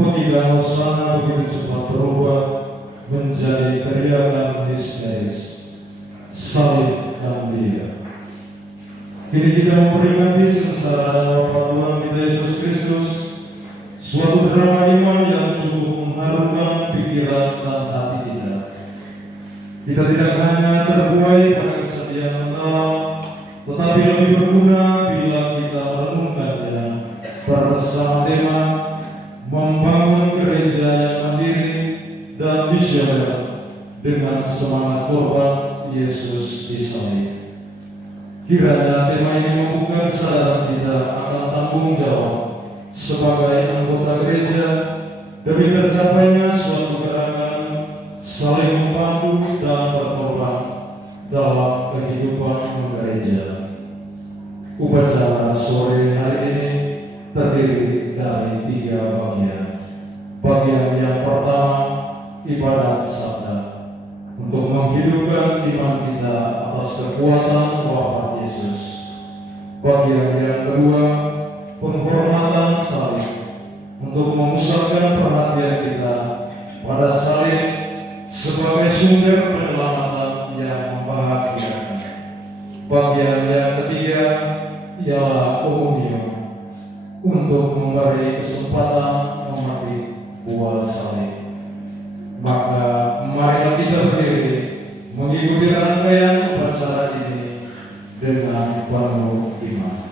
Penghilang sana begitu cepat berubah menjadi teriakan histeris, salib dan dia. Kini kita memperingati sengsara wafat Tuhan kita Yesus Kristus, suatu drama iman yang cukup mengharukan pikiran dan hati kita. Kita tidak hanya terbuai pada kesedihan mendalam, tetapi lebih berguna bila kita merenungkannya bersama tema membangun gereja yang mandiri dan misioner dengan semangat korban Yesus di salib. Kiranya tema ini membuka kesadaran kita akan tanggung jawab sebagai anggota gereja demi tercapainya suatu gerakan saling membantu dan berkorban dalam kehidupan gereja. Upacara sore hari ini terdiri dari 3 bagian. Bagian yang pertama, ibadat sabda, untuk menghidupkan iman kita atas kekuatan wafat Yesus. Bagian yang kedua, penghormatan salib, untuk memusatkan perhatian kita pada salib sebagai sumber penyelamatan yang membahagiakan. Bagian yang ketiga ialah komunion, untuk memberi kesempatan memetik buah salib. Maka marilah kita berdiri mengikuti rangkaian upacara ini dengan penuh iman.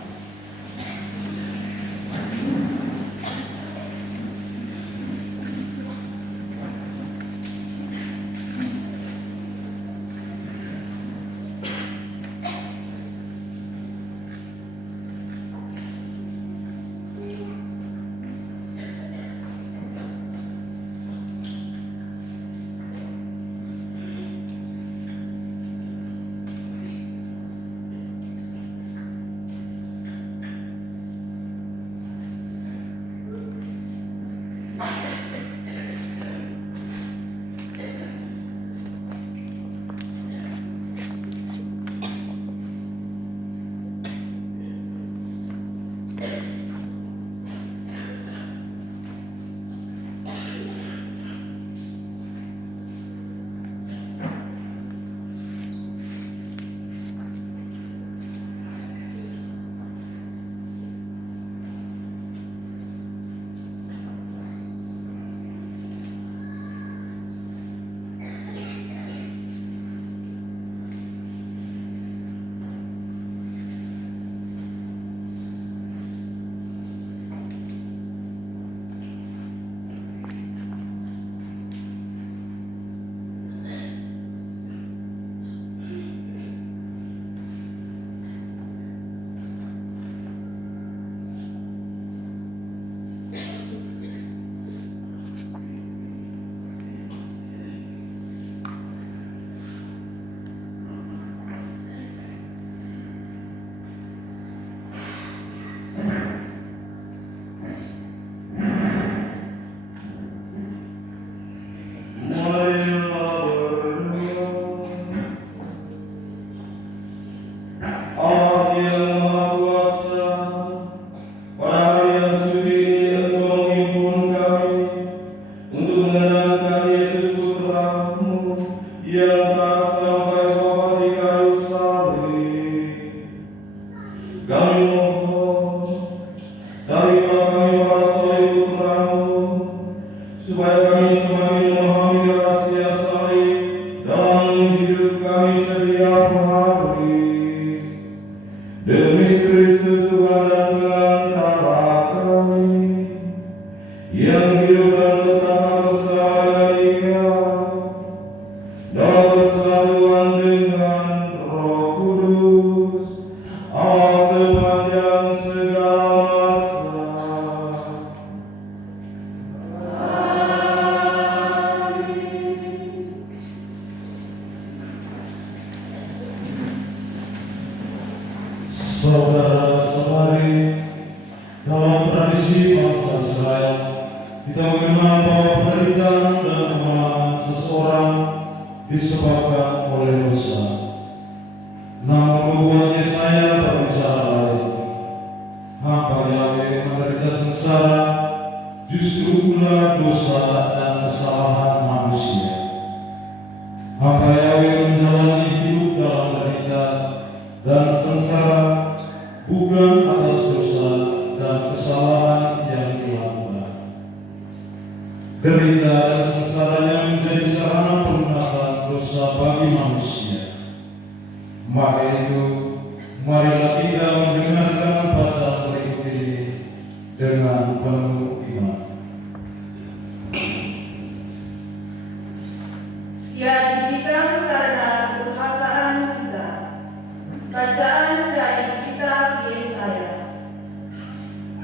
Saudara-saudari, dalam tradisi bangsa Israel, kita mengenal bahwa penderitaan dan kemalaman seseorang disebabkan oleh dosa. Namun nubuat Yesaya berbicara lain. Hamba Yahweh menderita sengsara justru ulah dosa dan kesalahan manusia. Hamba Yahweh menjalani hidup dalam derita dan sengsara bukan atas dosa dan kesalahan yang dilakukan. Derita dan sengsaranya menjadi sarana pelunasan dosa bagi manusia. Maka itu, marilah kita mendengarkan bacaan berikut ini dengan penuh iman. Ia didikan karena kedurhakaan kita. Bacaan dari kitab Yesaya.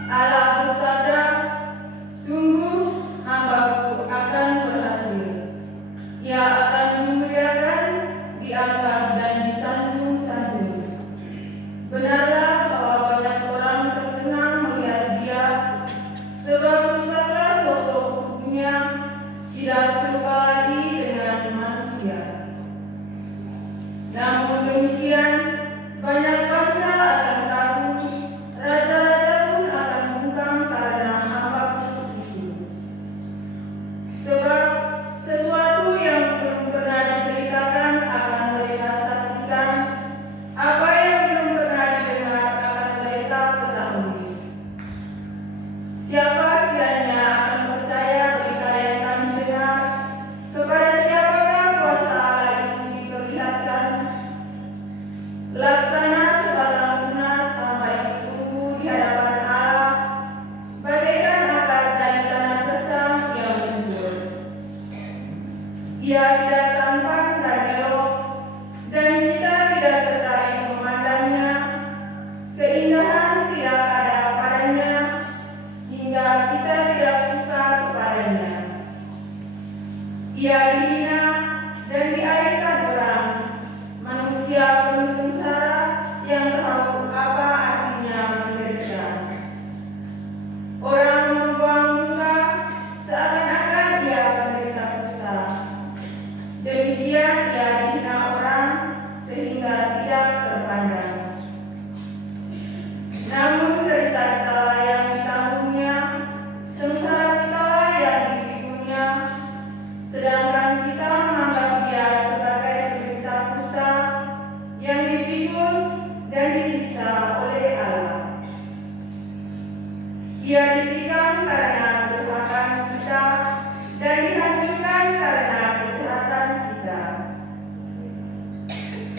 Allah bersabda, sungguh hamba-Ku akan berhasil. Ia akan dimuliakan, diangkat dan disanjung-sanjung. Benarlah bahwa banyak orang tersenang melihat Dia, sebab pusaka sosok tubuhnya tidak serupa lagi dengan manusia. Namun demikian, banyak bangsa akan takut, raja-raja pun akan bungkam karena hamba-Ku itu. Sebab sesuatu yang belum pernah diceritakan akan mereka saksikan, apa yang belum pernah didengar akan mereka ketahui. Siapa kiranya akan percaya berita yang kami dengar? Kepada siapakah kuasa Allah itu diperlihatkan? Laksana sebatang tunas sampai tumbuh di hadapan Allah, bagaikan akar dari tanah besar yang subur. Ia tidak tampan dan elok, dan kita tidak tertarik memandangnya. Keindahan tidak ada padanya, hingga kita tidak suka kepadanya. Ia dihina dan diairkan orang, manusia penuh sengsara yang tahu apa artinya menderita. Orang membuang muka seakan-akan dia menderita kusta. Demikian ia dihina orang sehingga tidak terpandang. Namun derita kita yang ditanggungnya, sengsara kita yang dipikulnya, sedangkan kita menganggap dia sebagai penderita kusta yang dipikul dan disiksa oleh Allah. Ia ditikam karena kedurhakaan kita dan dihancurkan karena kejahatan kita.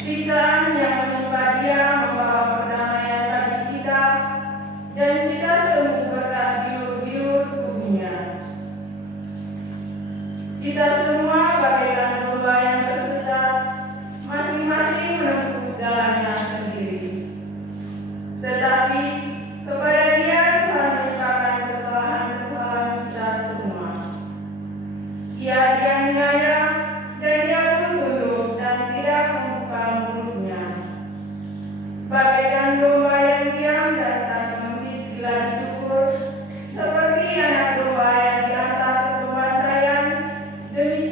Siksaan yang menimpa Dia membawa perdamaian bagi kita, dan kita sembuh berkat biur-biur tubuhnya. Kita semua bagaikan domba yang tersesat, masing-masing menempuh jalannya sendiri. Tetapi kepada Dia Tuhan menimpakan kesalahan-kesalahan kita semua. Ia dianiaya dan Dia pun tunduk dan tidak membuka mulutnya. Bagaikan domba yang diam dan tak menyempit bila dicukur, seperti anak domba yang diantar ke pembantaian, demikian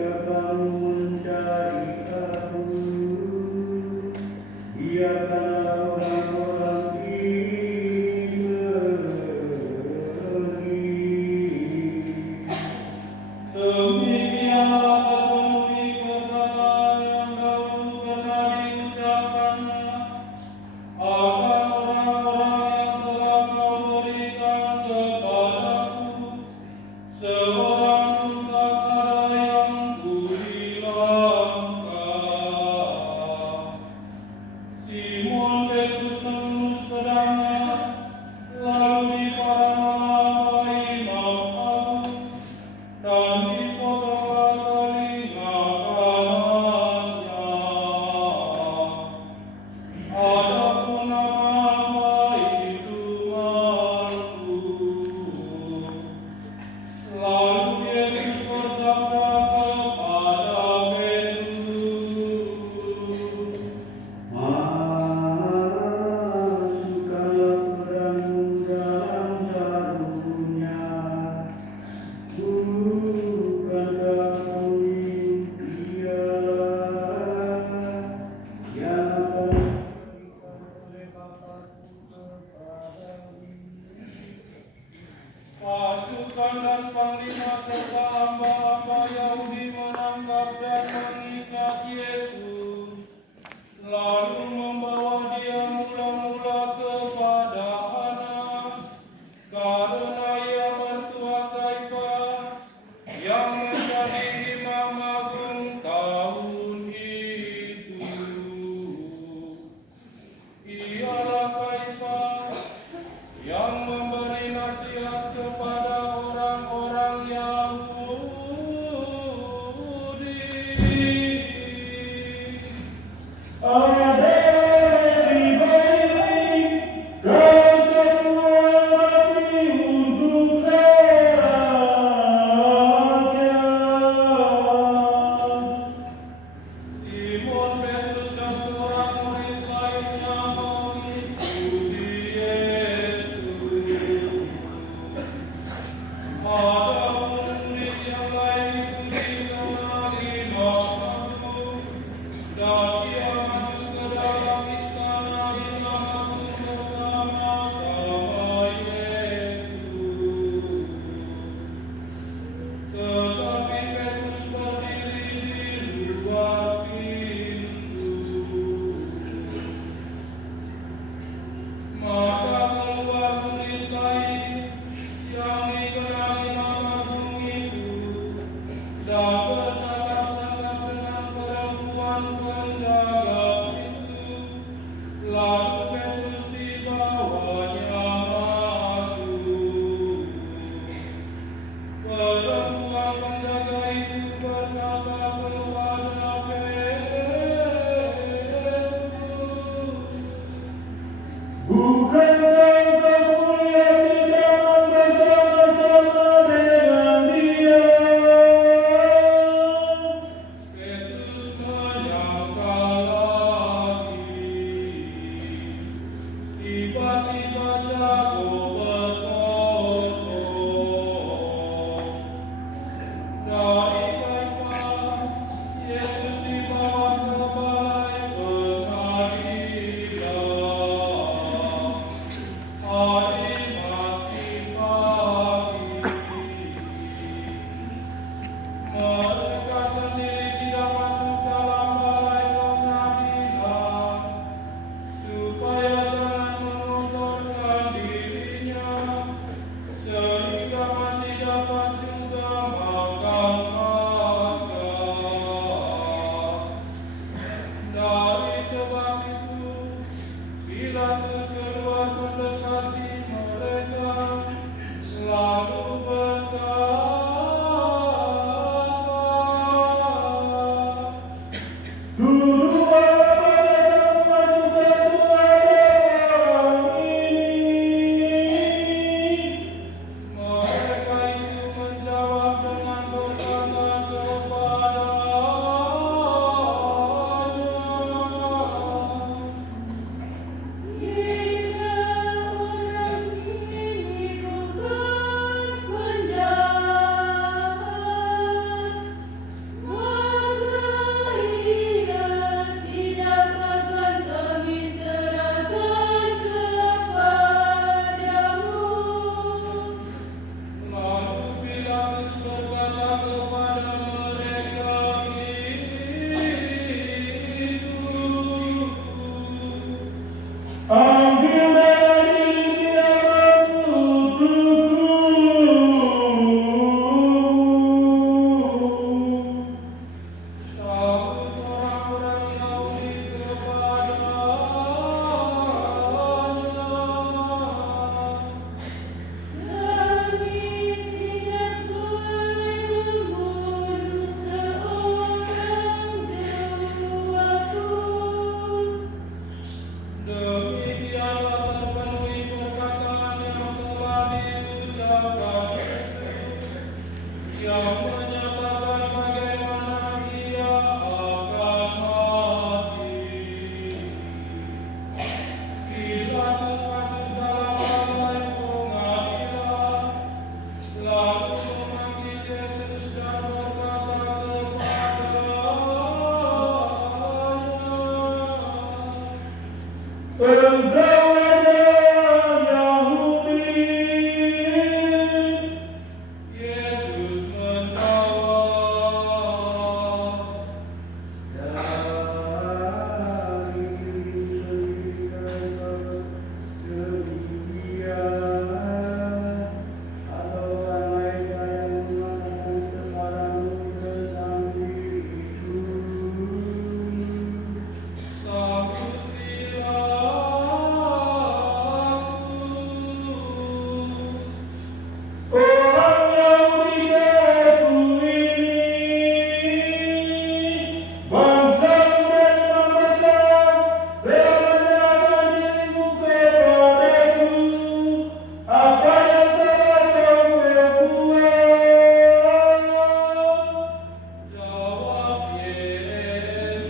ketika kamu mencari aku, biarkanlah orang-orang ini pergi. Demikianlah terpenuhi perkataan yang dahulu pernah diucapkannya akan orang-orang yang telah kau berikan kepadaku. Seorang pun tak ada yang kuhilangkan. Simon Petrus menembus pedangnya, lalu diparanglah imam agung, dan dipotonglah telinga kanannya. Adapun nama itu Malkus. Lalu Yesus bersabda kepada Petrus, Masukkanlah pedangmu dalam jarum,nya. Bukankah kau ingin Dia yang akan diberikan oleh Bapa-Ku kepadamu? pasukan dan panglima serta hamba-hamba Yahudi menangkap dan mengikat Yesus, lalu membawa Dia mula-mula kepada Hanas, karena Ia mertua Kaifas yang menjadi imam agung tahun itu. Ialah Kaifas yang memberi nasihat kepada orang-orang Yahudi. Ada di baik, kau semua mati untuk rakyat. Simon Petrus dan seorang murid lainnya mengikuti Yesus. Adapun murid yang lain ikuti karena imam agung, dan ia masuk ke dalam istana imam agung bersama-sama Yesus. Tetapi Petrus berdiri di luar pintu. Maka keluar murid lain yang dikenal imam agung itu, dan bercakap-cakap dengan perempuan penjaga pintu. Lalu Petrus dibawanya masuk. Perempuan penjaga itu berkata kepada Petrus, Bukankah kamu yang tidak bersama-sama dengan Dia? Petrus menyangka lagi. Tiba-tiba jago berkosong. Dari Kaifas, Yesus dibawa ke balai pengadilan. Hari masih pagi. Mereka sendiri tidak masuk dalam balai pengadilan, supaya jangan mengotorkan dirinya, sehingga masih dapat juga makan Paskah. Engkau Raja Yahudi. Yesus menjawab, Orang Yahudi satu ini, bangsa dan membesar, telah menyerahkan dirimu kepadaku. Apa yang telah kau perbuat? jawab Yesus.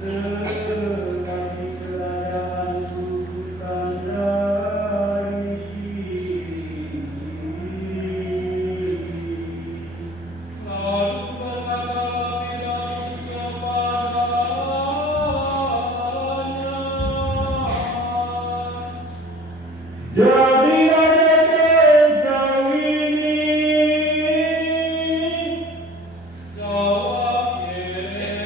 Lalu berkatalah Pilatus kepadanya, Jadi engkau ini. jawab Yesus.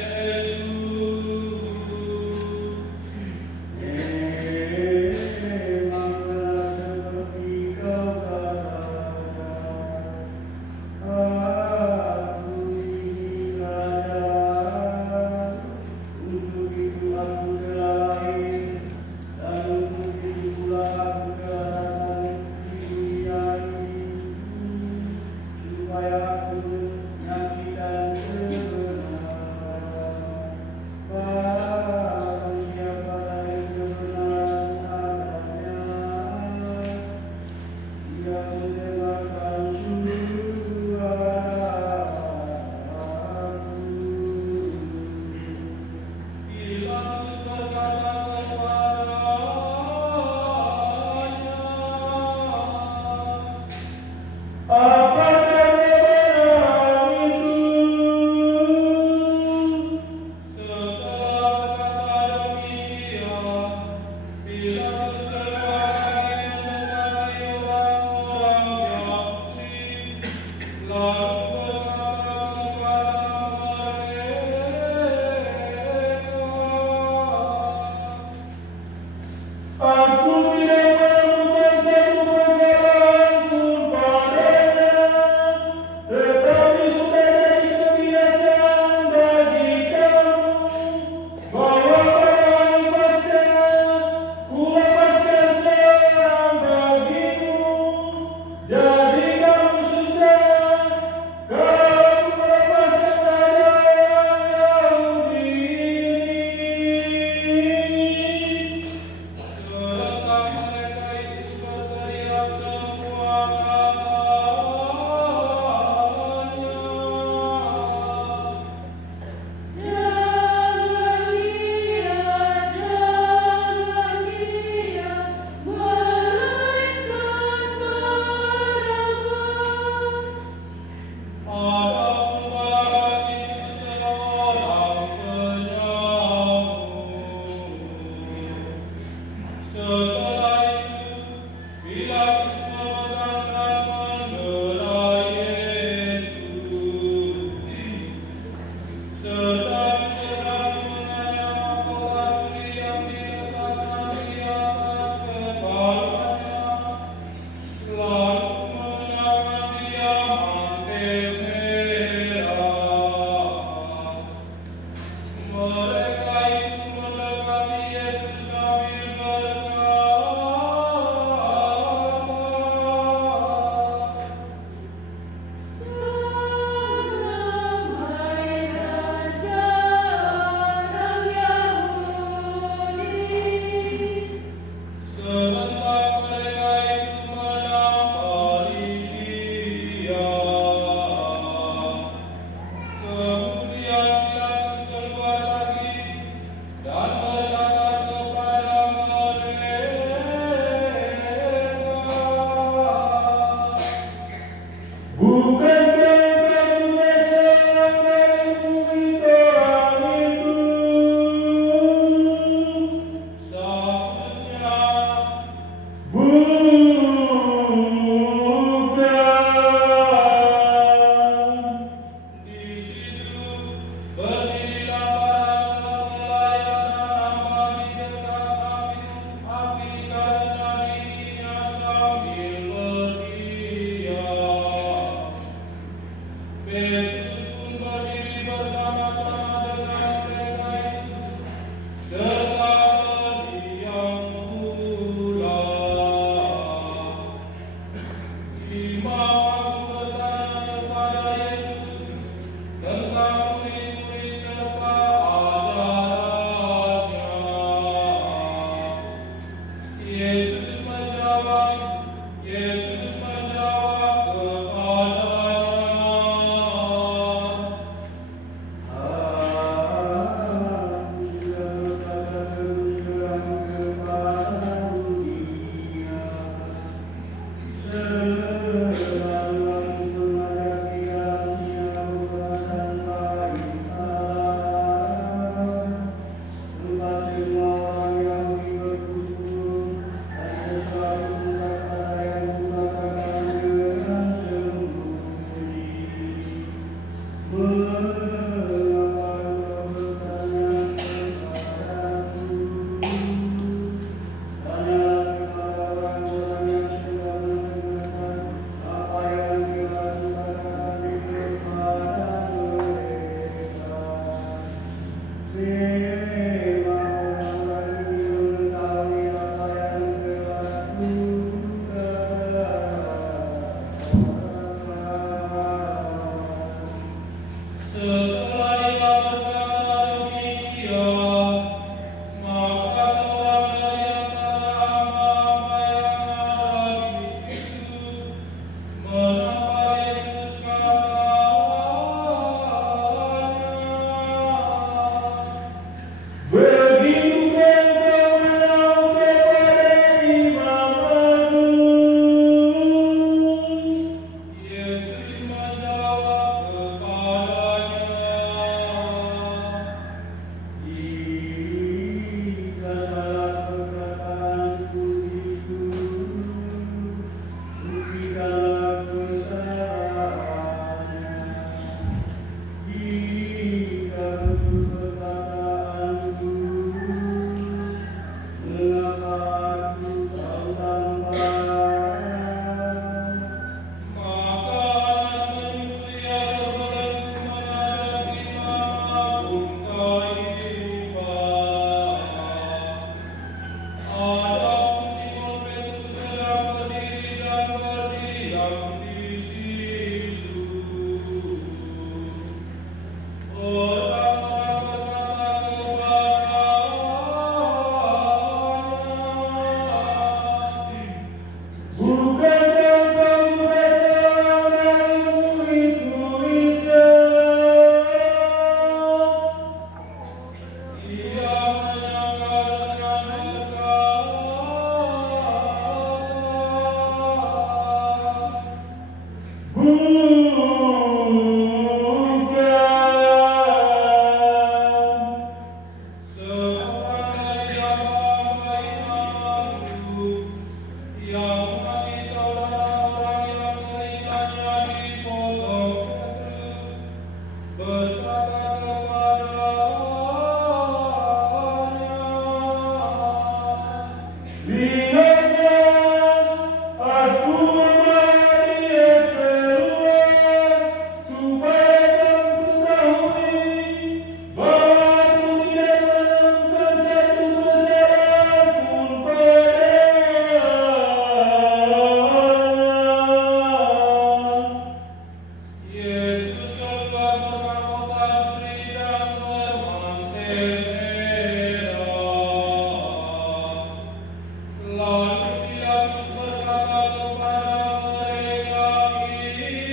Supaya aku menyaksikan Setelah ia berkata demikian, maka seorang dari antara hamba-hamba yang ada di situ menampar Yesus katanya, Begitu engkau menau kepada Imam Agung. Yesus menjawab kepadanya, Jika salah perkataanku itu, buktikanlah kesalahannya. Jika betul perkataanku, mengapa aku tahu tambahan? maka Anas menyuruh ia berbelenggu menghadap Imam Agung Kaisar. Adapun Simon Petrus sedang berdiri dan berdiam di situ. Orang-orang berkata kepadanya, Bukankah kamu berasal dari murid-muridnya? ia menyangka dengan berkata, Bukan. seorang dari hamba-hamba Imam Agung yang masih saudara orang yang telinganya dipotong Petrus berkata kepadanya, Lihatlah, aku membawa dia keluar, supaya kamu ketahui bahwa aku tidak menemukan satu kesalahan pun padanya. Yesus keluar bermahkota duri dan bermantel merah. Lalu Pilatus berkata kepada mereka itu,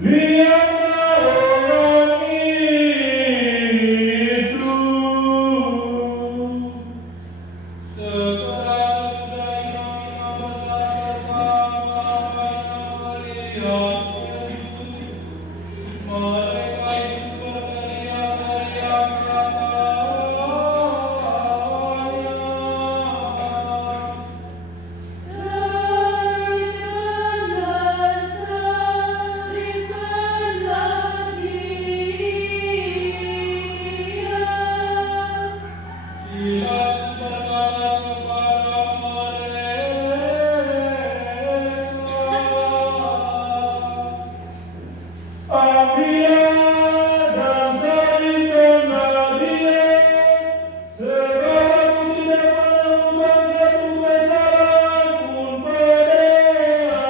Lihatlah orang itu. segera sesudah imam-imam besar bersama-sama melihat Yesus, mereka itu berteriak-teriak katanya, Pilatus berkata kepada mereka, Ambillah dan salibkanlah dia, sebab aku tidak menemukan satu kesalahan pun padanya.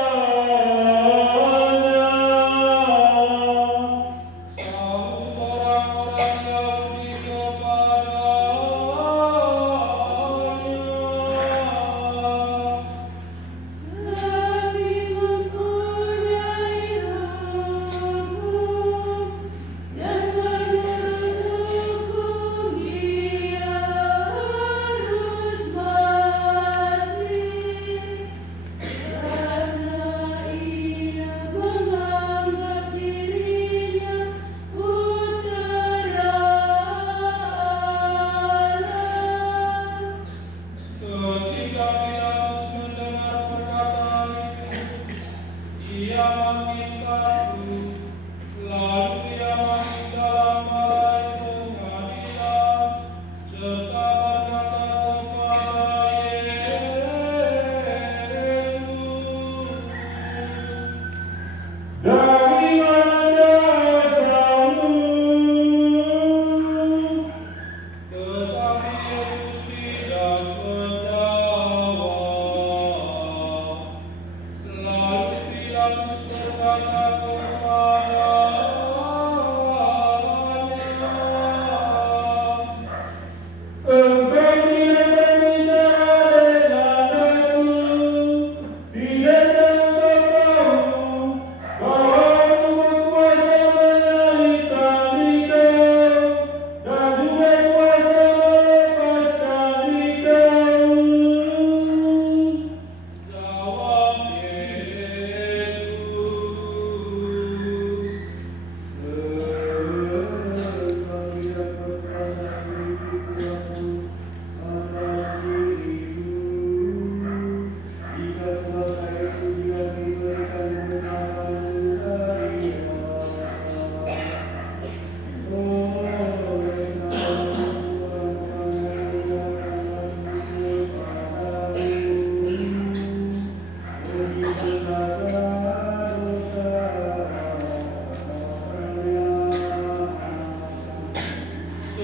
sahut orang-orang Yahudi kepadanya, ketika Pilatus mendengar perkataan itu, ia makin takut. Lalu ia masuk dalam balai pengadilan, serta berkata kepada Yesus, Dari mana asalmu? tetapi Yesus tidak menjawab. Lalu Pilatus berkata kepadanya, "Engkau tidak berbicara dengan aku, tidakkah engkau tahu bahwa aku berkuasa menyalibkan engkau dan juga kuasa melepaskan engkau?" Jawab Yesus, "Engkau tidak berkuasa menipu aku atas dirimu, jika kuasa itu tidak diberikan kepadamu dari Allah. Oleh karena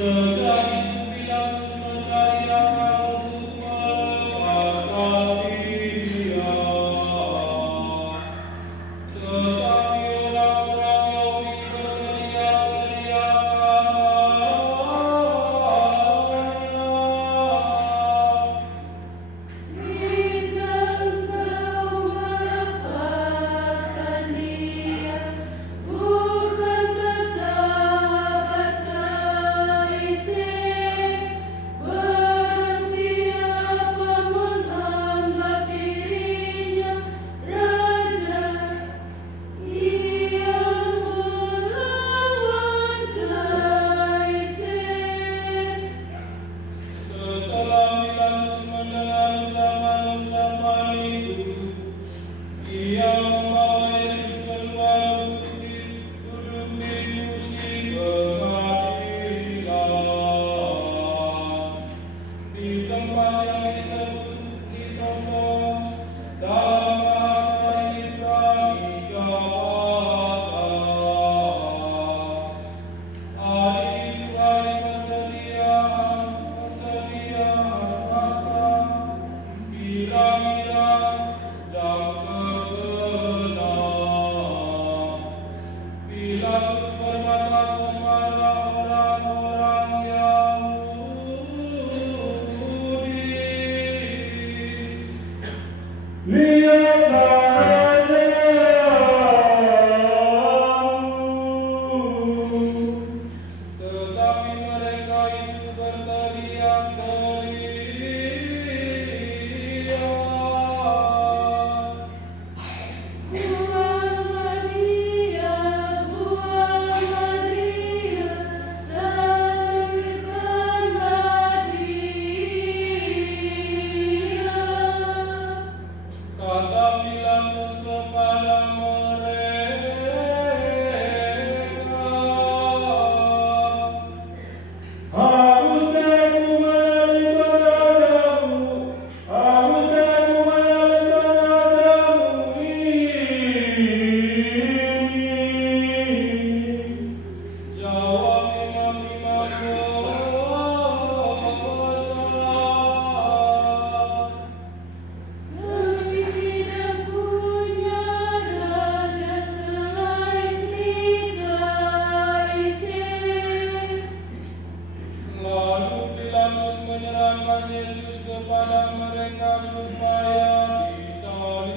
setelah itu Pilatus mencari akal untuk melepaskan dia. Tetapi orang-orang Yahudi berteriak-teriak Jika engkau melepaskan dia, bukankah sahabat Kaisar? Barang siapa menganggap dirinya raja, ia melawan Kaisar. Setelah Pilatus mendengar ucapan-ucapan itu, ia membawa Yesus keluar untuk duduk di kursi pengadilan, di tempat yang disebut dalam bahasa Ibrani Gabata. Hari itu hari persediaan Paskah, kira-kira jam ke-6. Pilatus berkata kepada orang-orang Yahudi, "Lihatlah rajamu." Tetapi mereka itu berteriak-teriak, Buanglah dia, salibkanlah dia. kata Pilatus kepada mereka, "Haruskah aku menyalibkan rajamu? Haruskah aku menyalibkan rajamu ini?" Jawab imam-imam besar, Kami tidak punya raja selain si Kaisar. Lalu Pilatus menyerahkan Yesus kepada mereka supaya disalibkan.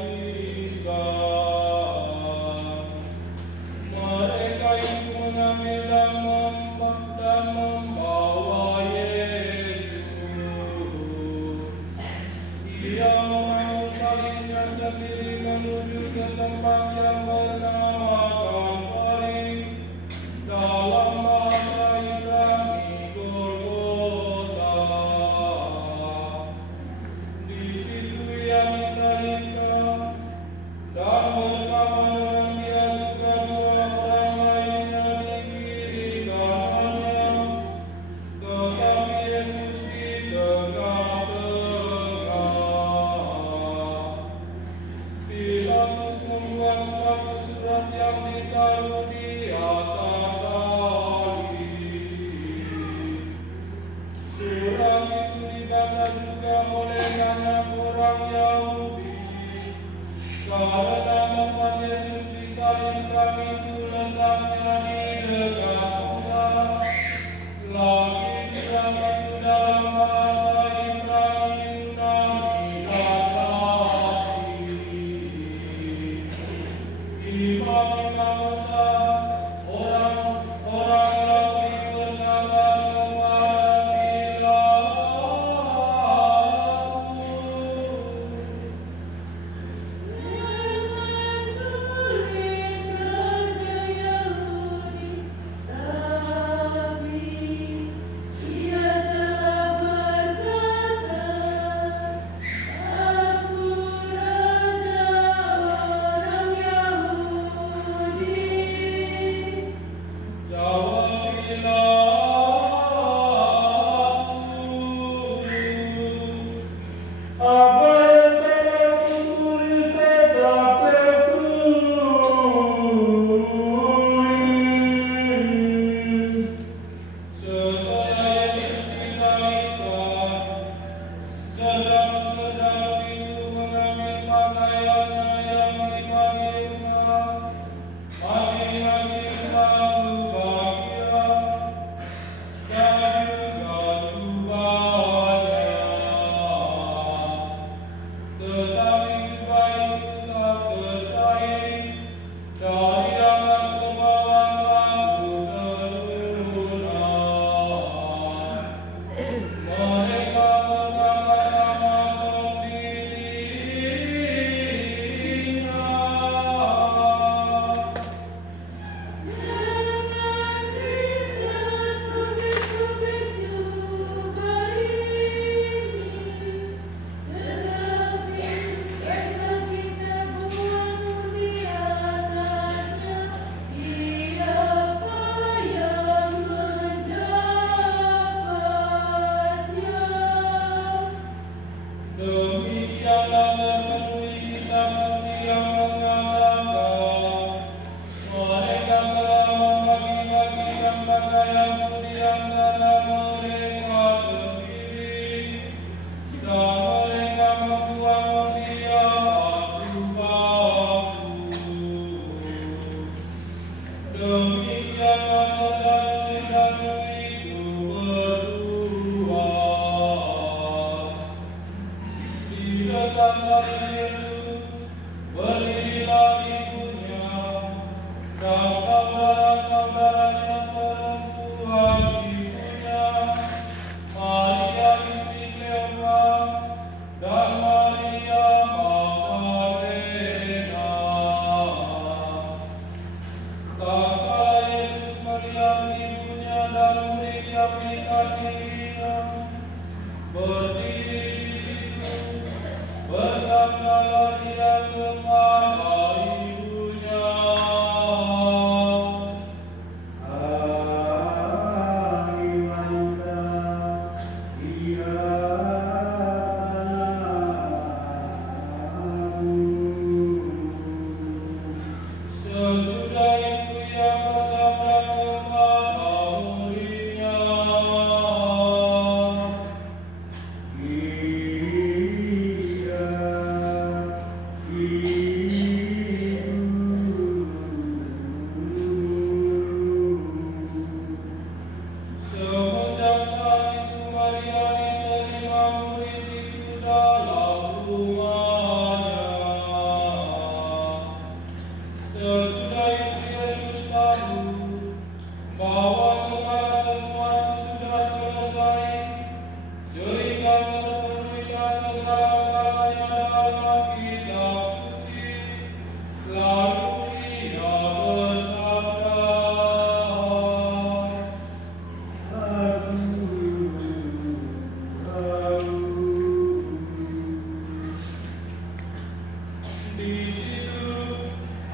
Di situ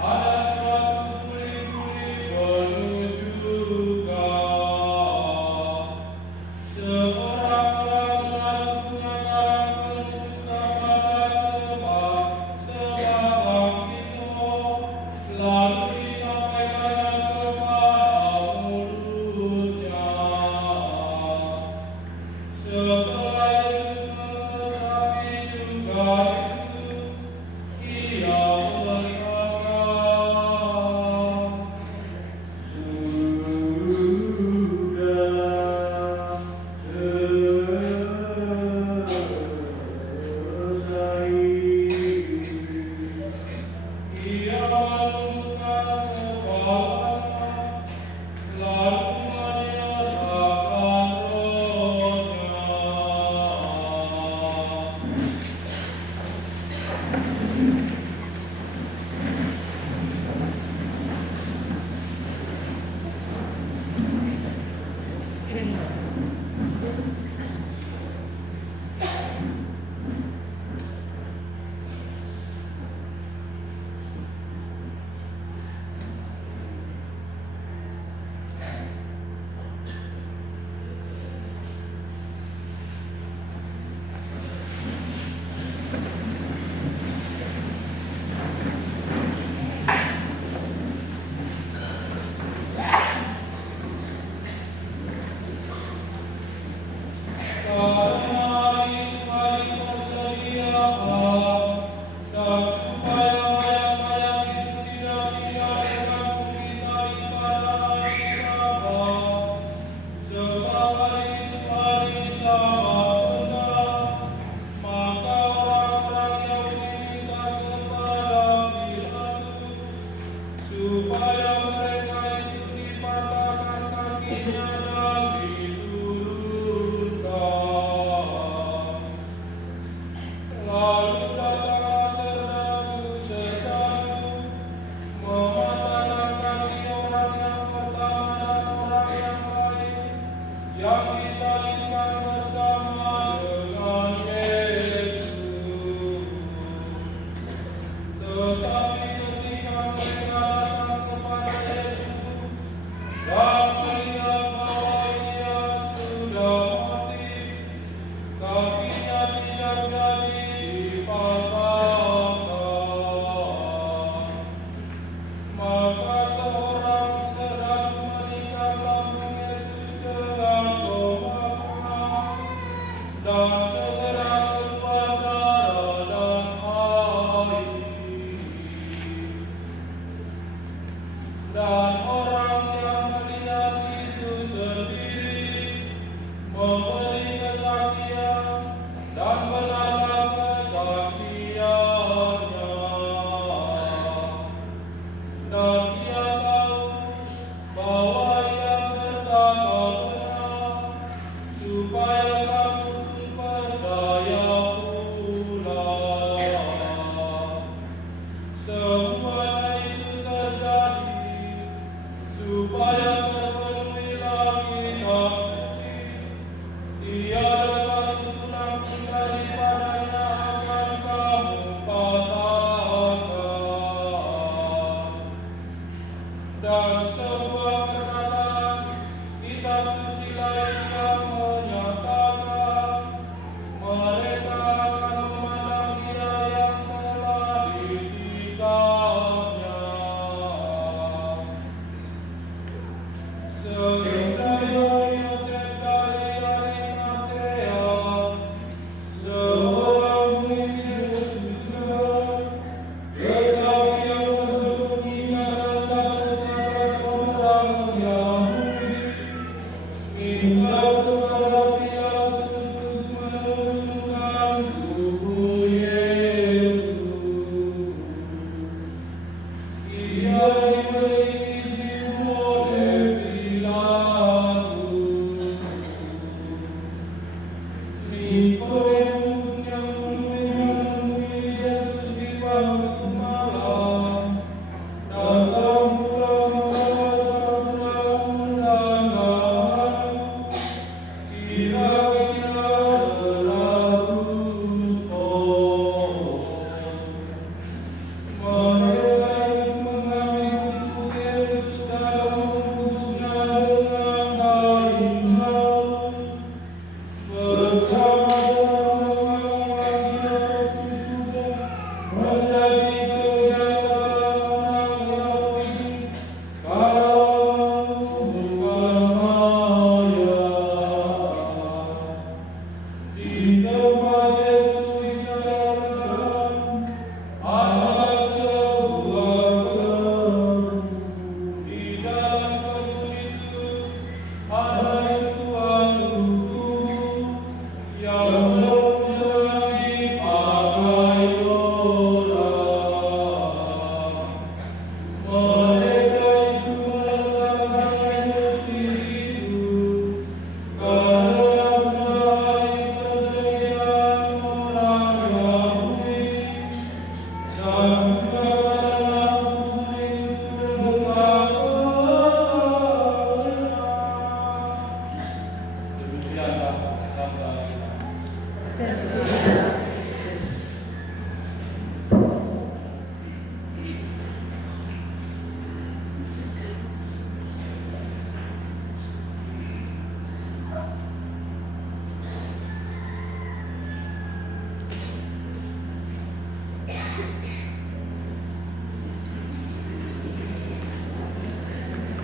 ada suatu supaya mereka itu dipatahkan kakinya dan diturunkan. Lalu datanglah serdamu mematahkan kaki orang yang pertama dan orang yang lain yang disalibkan bersama dengan Yesus. Tetapi ketika mereka datang kepada Yesus dan melihat bahwa ia sudah mati, kakinya tidak jadi dipatahkan. Maka seorang serdadu mengikat lambung Yesus dengan tombak perang, dan segera keluar darah dan air. Dan orang yang melihat itu sendiri memberi kesaksian, dan benarlah kesaksiannya. Dan ia tahu bahwa ia berkata benar, supaya kamu pun percaya pula. Semuanya itu terjadi supaya terpenuhilah kitab suci. Tiada satu tulang pun daripadanya akan kamu patahkan. Dan sebuah perkataan kitab suci lain yang menyatakan mereka akan memandang Dia yang telah ditikatnya. Sesudah Yosef dari Arimatea, seorang murid Yesus juga, tetapi yang bersembunyi karena takut akan orang Yahudi, minta kepada Pilatus untuk menurunkan tubuh Yesus. Ia diberi